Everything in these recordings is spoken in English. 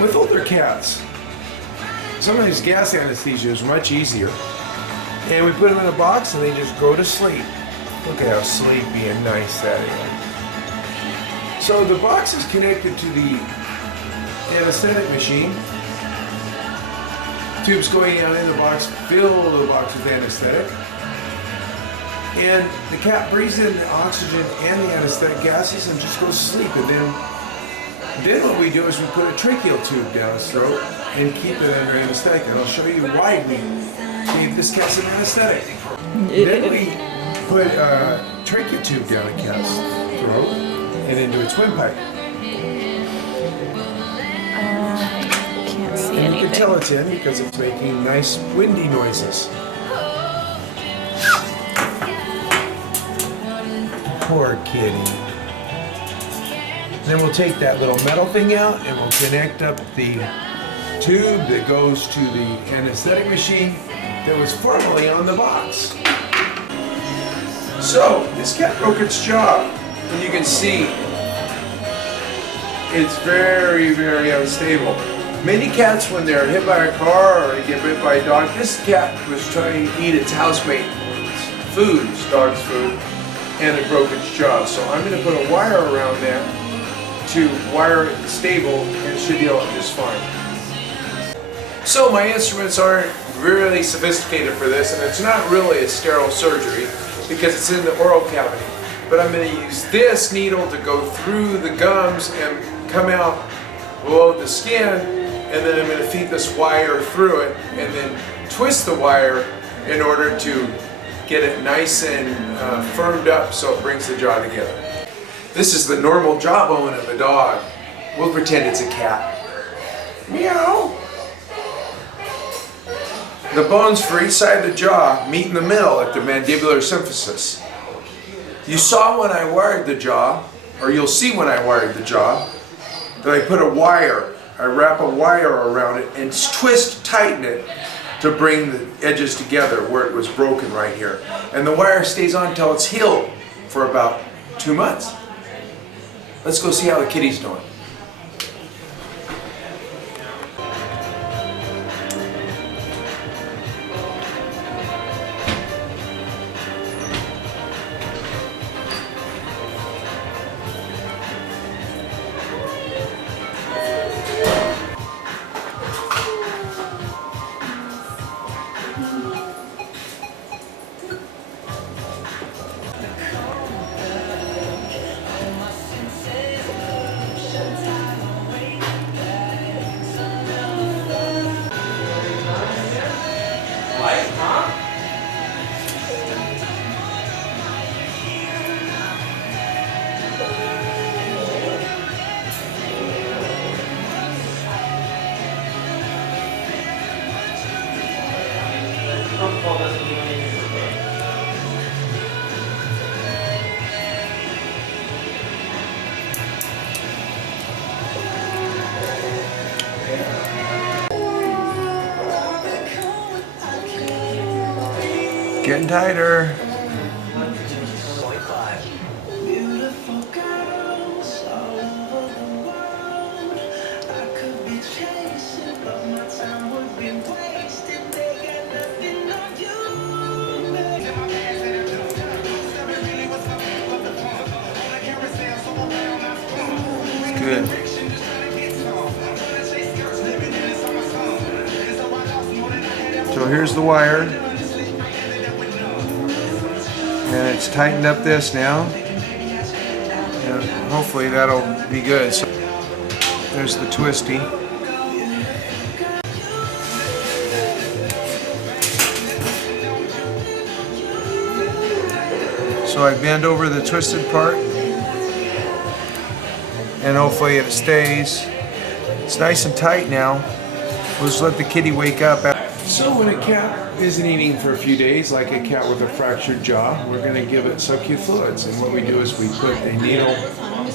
With older cats, sometimes gas anesthesia is much easier. And we put them in a box and they just go to sleep. Look at how sleepy and nice that is. So the box is connected to the anesthetic machine. Tubes going out in the box fill the box with anesthetic. And the cat breathes in the oxygen and the anesthetic gases and just goes to sleep. And then what we do is we put a tracheal tube down his throat and keep it under anesthetic. And I'll show you why we gave this cat some anesthetic. Then we put a tracheal tube down a cat's throat and into its windpipe. Can't see And anything. you can tell it's in because it's making nice windy noises. Poor kitty. Then we'll take that little metal thing out and we'll connect up the tube that goes to the anesthetic machine that was formerly on the box. So, this cat broke its jaw, and you can see it's very, very unstable. Many cats, when they're hit by a car or they get bit by a dog, this cat was trying to eat its housemate food, its dog's food, and it broke its jaw. So I'm going to put a wire around that to wire it stable, and it should be able just fine. So my instruments aren't really sophisticated for this, and it's not really a sterile surgery because it's in the oral cavity. But I'm going to use this needle to go through the gums and come out below the skin, and then I'm going to feed this wire through it and then twist the wire in order to get it nice and firmed up so it brings the jaw together. This is the normal jawbone of a dog. We'll pretend it's a cat. Meow. The bones for each side of the jaw meet in the middle at the mandibular symphysis. You saw when I wired the jaw, or you'll see when I wired the jaw, that I put a wire, I wrap a wire around it and twist, tighten it to bring the edges together where it was broken right here. And the wire stays on until it's healed for about 2 months. Let's go see how the kitty's doing. Getting tighter. Good. So here's the wire. And it's tightened up this now. And hopefully that'll be good. So there's the twisty. So I bend over the twisted part. And hopefully it stays. It's nice and tight now. We'll just let the kitty wake up. So when a cat isn't eating for a few days, like a cat with a fractured jaw, we're going to give it sub-Q fluids. And what we do is we put a needle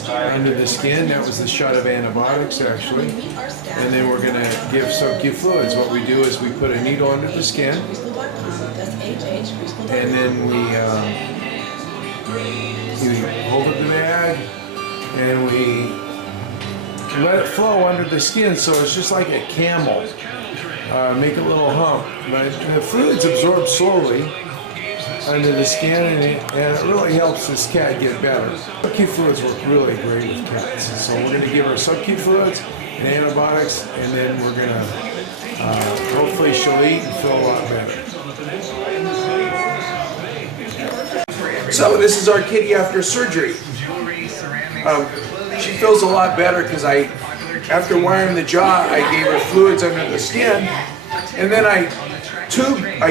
under the skin. That was the shot of antibiotics, actually. And then we're going to give sub-Q fluids. What we do is we put a needle under the skin. And then we hold up the bag. And we let it flow under the skin, so it's just like a camel. Make a little hump. But the fluids absorb slowly under the skin, and it really helps this cat get better. Subcu fluids work really great with cats. So we're going to give her subcu fluids and antibiotics, and then we're going to hopefully she'll eat and feel a lot better. So this is our kitty after surgery. She feels a lot better because after wiring the jaw, I gave her fluids under the skin, and then I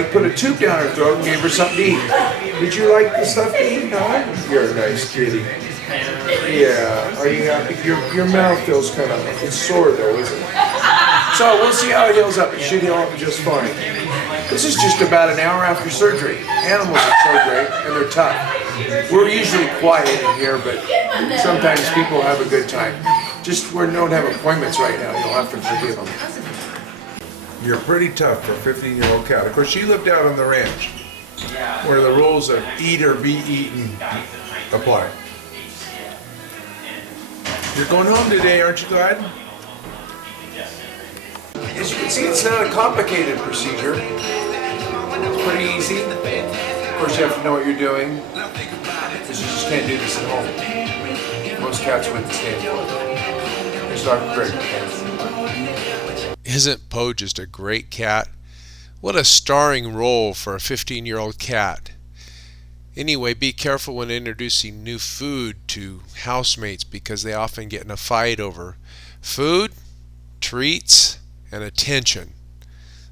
put a tube down her throat and gave her something to eat. Did you like the stuff to eat? No? You're a nice kitty. Yeah. Are you happy? Your mouth feels kind of, it's sore though, isn't it? So we'll see how it heals up. It should heal up just fine. This is just about an hour after surgery. Animals are so great, and they're tough. We're usually quiet in here, but sometimes people have a good time. Just we don't have appointments right now. You'll have to forgive them. You're pretty tough for a 15-year-old cat. Of course, she lived out on the ranch, where the rules of eat or be eaten apply. You're going home today, aren't you glad? As you can see, it's not a complicated procedure. It's pretty easy. Of course, you have to know what you're doing, because you just can't do this at home. Most cats wouldn't stand for it. It's not great. Isn't Poe just a great cat? What a starring role for a 15-year-old cat. Anyway, be careful when introducing new food to housemates, because they often get in a fight over food, treats, and attention.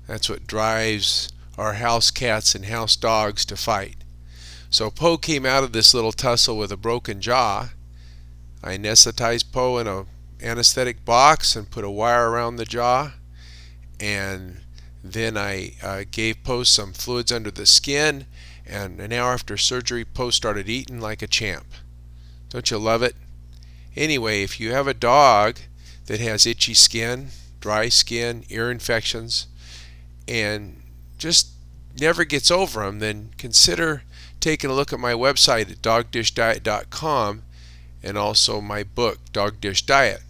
That's what drives our house cats and house dogs to fight. So Poe came out of this little tussle with a broken jaw. I anesthetized Poe in an anesthetic box and put a wire around the jaw, and then I gave Poe some fluids under the skin, and an hour after surgery Poe started eating like a champ. Don't you love it? Anyway, if you have a dog that has itchy skin, dry skin, ear infections, and just never gets over them, then consider taking a look at my website at dogdishdiet.com, and also my book, Dog Dish Diet.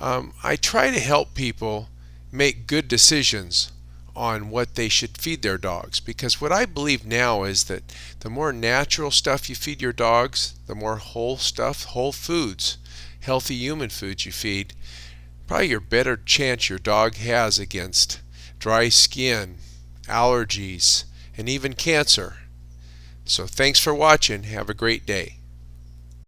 I try to help people make good decisions on what they should feed their dogs, because what I believe now is that the more natural stuff you feed your dogs, the more whole stuff, whole foods, healthy human foods you feed, probably your better chance your dog has against dry skin, allergies, and even cancer. So thanks for watching. Have a great day.